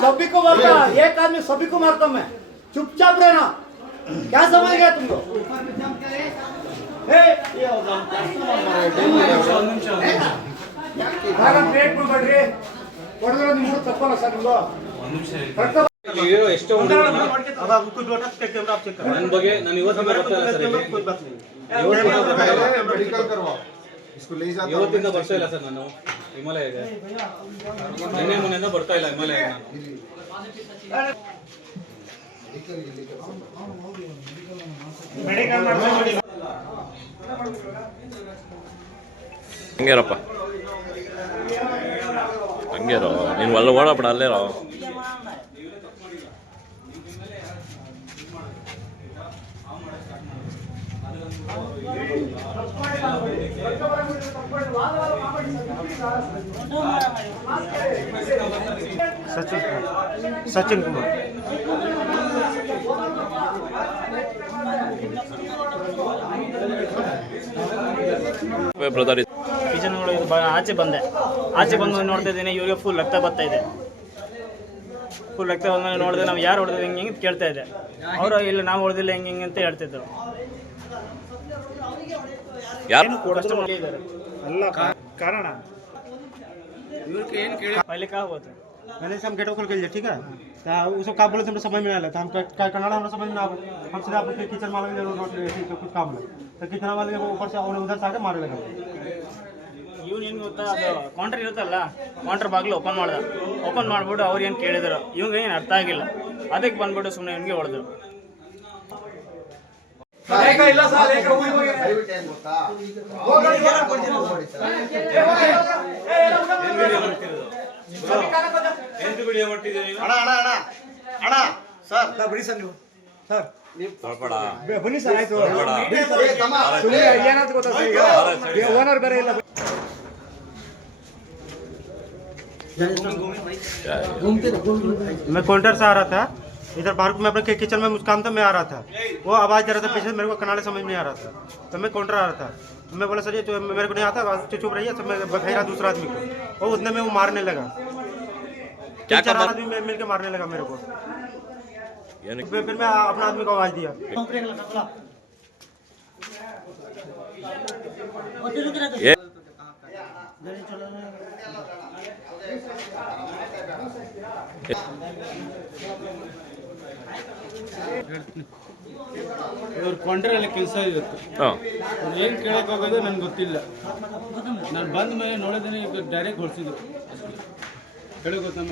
सभी को मारता, एक आदमी सभी को मारता मैं। चुपचाप रहना। क्या समझ गया तुम लोग? ಎಷ್ಟು ನನ್ನ ಬಗ್ಗೆ ನಾನು ಇವತ್ತಿಂದ ಬರ್ತಾ ಇಲ್ಲ ಸರ್, ಇವತ್ತಿಂದ ಬರ್ತಾ ಇಲ್ಲ ಸರ್, ನಾನು ಹಿಮಾಲಯಗೆ ನಿನ್ನೆ ಮೊನ್ನೆಯಿಂದ ಬರ್ತಾ ಇಲ್ಲ ಹಿಮಾಲಯ ನಾನು. ಹಂಗೇರಪ್ಪ ಹಂಗೇರೋ ನೀನು ಒಳ್ಳೆ ಓಡಬೇಡ ಅಲ್ಲೇರೋ. सचिन कुमार ಬ್ರದರ್ ಆಚೆ ಬಂದು ನೋಡ್ತಾ ಇದ್ದೀನಿ, ಇವರಿಗೆ ಫುಲ್ ರಕ್ತ ಬರ್ತಾ ಇದೆ. ಫುಲ್ ರಕ್ತ ಬಂದ ನೋಡಿದ್ರೆ ನಾವು ಯಾರು ಹೊಡೆದ್ರೆ ಹೆಂಗೆ ಹಿಂಗೆ ಕೇಳ್ತಾ ಇದೆ. ಅವರು ಇಲ್ಲ ನಾವು ಹೊಡೆದಿಲ್ಲ ಹೆಂಗೆ ಹಿಂಗೆ ಅಂತ ಹೇಳ್ತಿದ್ರು. ಯಾರು अल्लाह कारण पहले क्या हुआ था? मैंने से हम गेट खोल के लिए ठीक है तो उसको का बोले तुमने समझ में आया था हम कन्नड़ हमें समझ में आ हम सीधा आपके किचन मार लगे रोड ठीक है कुछ काम है तो कितना वाले ऊपर से और उधर से आके मारने लगा. ಇವ್ನು ಏನು ಗೊತ್ತಾ, ಅದು ಕೌಂಟರ್ ಇರುತ್ತಲ್ಲ, ಕೌಂಟರ್ ಬಾಗಿಲು ಓಪನ್ ಮಾಡಿಬಿಟ್ಟು ಅವ್ರು ಏನು ಕೇಳಿದ್ರು, ಇವ್ಗೆ ಏನು ಅರ್ಥ ಆಗಿಲ್ಲ, ಅದಕ್ಕೆ ಬಂದ್ಬಿಟ್ಟು ಸುಮ್ಮನೆ ಇವ್ನಿಗೆ ಹೊಡೆದ್ರು. ಬನ್ನಿ ಸರ್, ಆಯ್ತು ಏನಾದ್ರು ಗೊತ್ತಾ ಓನರ್ ಬೇರೆ ಇಲ್ಲ. मैं काउंटर से आ रहा था, इधर बाहर मैं अपने किचन में मुझ काम था, मैं आ रहा था, वो आवाज़ दे रहा था पीछे, मेरे को कन्नड़ समझ नहीं आ रहा था, तो मैं काउंटर आ रहा था, मैं बोला सर ये तो मेरे को नहीं आता, चुप रहिए, तो मैं भेजा दूसरा आदमी को, और उतने में वो मारने लगा, क्या चार आदमी मिल के मारने लगा मेरे को. फिर मैं अपना आदमी को आवाज़ दिया. ಇವ್ರ ಕೊಂಡ್ರಲ್ಲಿ ಕೆಲಸ ಇರುತ್ತೆ, ಏನು ಕೇಳಕ್ಕೆ ಹೋಗೋದು ನನಗೆ ಗೊತ್ತಿಲ್ಲ. ನಾನು ಬಂದ ಮೇಲೆ ನೋಡಿದ್ರೆ ಈಗ ಡೈರೆಕ್ಟ್ ಹೊಡ್ಸಿದ್ರು, ಹೇಳೋ ಗೊತ್ತಮ್ಮ.